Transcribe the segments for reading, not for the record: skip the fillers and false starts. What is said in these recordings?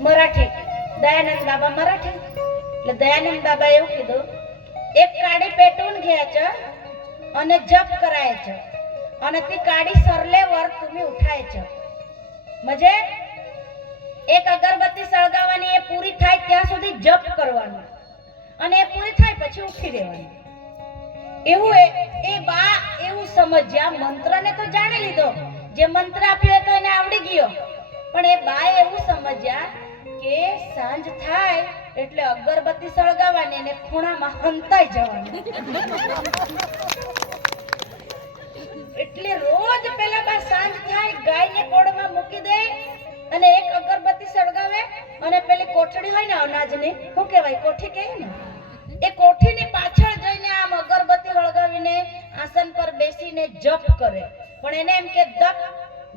મરાઠી દયાનંદ બાબા મરાઠી એટલે દયાનંદ બાબા એવું કીધું એક કાડી પેટून घ्यायचं અને जप करायचं અને ती काडी सरलेवर तुम्ही उठायचं म्हणजे एक अगरबत्ती सळगावવાની એ પૂરી થાય ત્યાં સુધી જપ કરવાનો અને એ પૂરી થાય પછી ઉઠી રહેવાનું એવું એ બા એવું સમજ્યા મંત્રને તો જાણી લીધો જે મંત્ર આપ્યો તો એને આવડી ગયો પણ એ બાએ એવું સમજ્યા કે સાંજ થાય એટલે અગરબત્તી સળગાવવાની અને ખૂણામાં હંતાઈ જવાનું એટલે રોજ પેલા બા સાંજ થાય ગાયને કોળમાં મૂકી દે અને એક અગરબત્તી સળગાવે અને પેલી કોઠડી હોય ને અનાજની શું કહેવાય કોઠી કહે ને એ કોઠીની પાછળ જઈને આમ અગરબત્તી હળગાવીને આસન પર બેસીને જપ કરે પણ એને એમ કે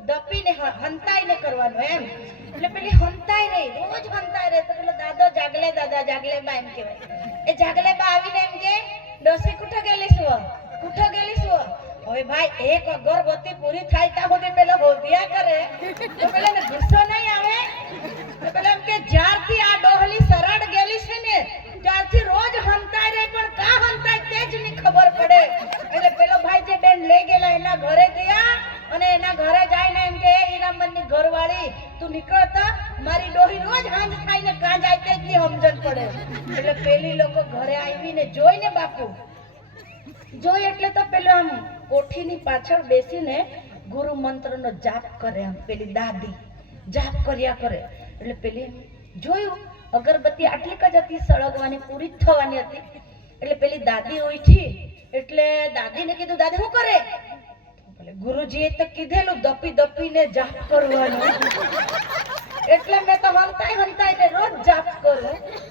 દપીને હંતાઈને કરવાનું એમ એટલે પેલી હંતાઈ રહી રોજ હંતાઈ રહે તો પેલો દાદા જાગલે બા એમ કહેવાય એ જાગલે બા આવીને એમ કે ડોસી કુઠો ગયેલી શું હવે ભાઈ એક અગરબત્તી પૂરી થાય ત્યાં સુધી પેલો હોદિયા કરે તો પેલાને ગુસ્સો નહીં આવે તો પેલા એમ કે જ્યારથી આ ડોહલી સરળ ગયેલી છે ને ત્યારથી રોજ હંતાઈ રહી પણ કા હંતાઈ તે જ ની ખબર પડે એટલે પેલો ભાઈ જે બેન લઈ ગયેલા એના ઘરે ગયા અને એના ઘરે જઈને એમ કે હીરામનની ઘરવાળી તું નીકળતા મારી ડોહી રોજ હાંજ ખાઈને કાં જાય તે જ ની સમજણ પડે એટલે પેલી લોકો ઘરે આવીને જોઈને બાપુ જોઈ એટલે તો પેલો આમ કોઠીની પાછળ બેસીને ગુરુ મંત્રનો જાપ કરે આમ પેલી દાદી જાપ કર્યા કરે એટલે પેલી જોયું અગરબત્તી આટલી જ હતી સળગવાની પૂરી થવાની હતી એટલે પેલી દાદી ઉઠી એટલે દાદીને કીધું દાદી શું કરે એટલે ગુરુજીએ તો કીધેલું દપીને જાપ કરવાનું એટલે મેં તો હંતાઈને રોજ જાપ કરું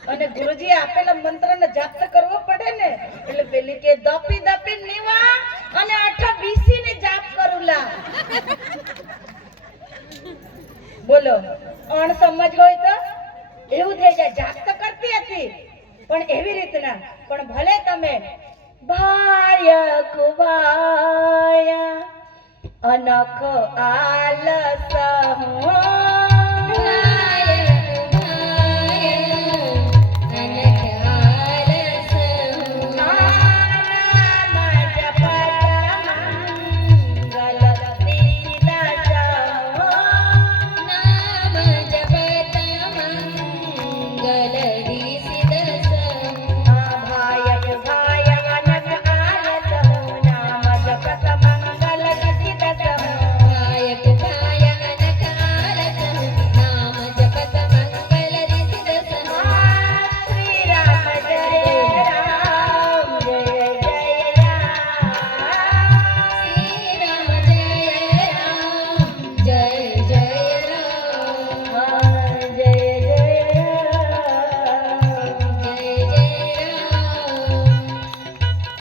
અને ગુરુજીએ આપેલા મંત્રનો જાપ તો કરવો પડે ને એટલે પેલી કે દપી નીવા અને 8 ને જાપ કરુલા બોલો અણ સમજ હોય તો એવું થઈ જાય જાપ તો કરતી હતી પણ એવી રીતના પણ ભલે તમે ભાય કુવાયા અનખ આલસ